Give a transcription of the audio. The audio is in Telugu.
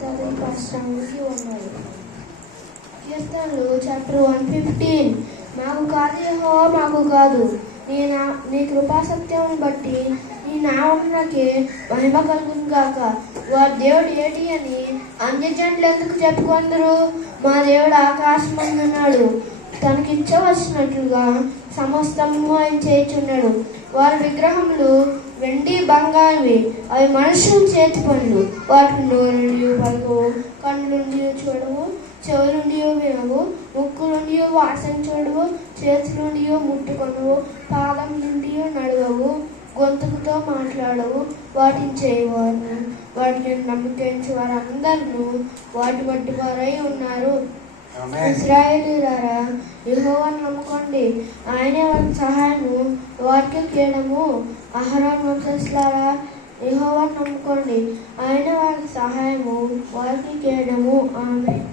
కష్టానికి ఉన్నాయి. కీర్తనలు చాప్టర్ 115. మాకు కాదు యెహోవా, మాకు కాదు, నీ కృపా సత్యమును బట్టి నీ నామమునకే మహిమ కలుగును గాక. వారి దేవుడు ఏటి అని అన్యజనులు ఎందుకు చెప్పుకొందరు? మా దేవుడు ఆకాశమందున్నాడు, తనకిచ్చవచ్చినట్లుగా సమస్తము ఆయన చేయుచున్నాడు. వారి విగ్రహములు వెండి బంగారువి, అవి మనుషుల చేతి పనులు. వాటికి నోరు నుండి పలుకవు, కన్ను నుండి చూడవు, చెవుల నుండి వినవు, ముక్కు నుండి వాసన చూడవు, చేతి నుండి ముట్టుకొనవు, పాదం నుండి నడవవు, గొంతుకుతో మాట్లాడవు. వాటిని చేయవారు, వాటిని నమ్మకించే వారందరూ వాటి బట్టి వారై ఉన్నారు. ఇశ్రాయేలీయులారా, యెహోవాను నమ్ముకోండి, ఆయనే వారికి సహాయము, వారికి కేడము. అహరోను వంశస్థులారా, యెహోవాను నమ్ముకోండి, ఆయన వారికి సహాయము, వారికి కేడము. ఆమేన్.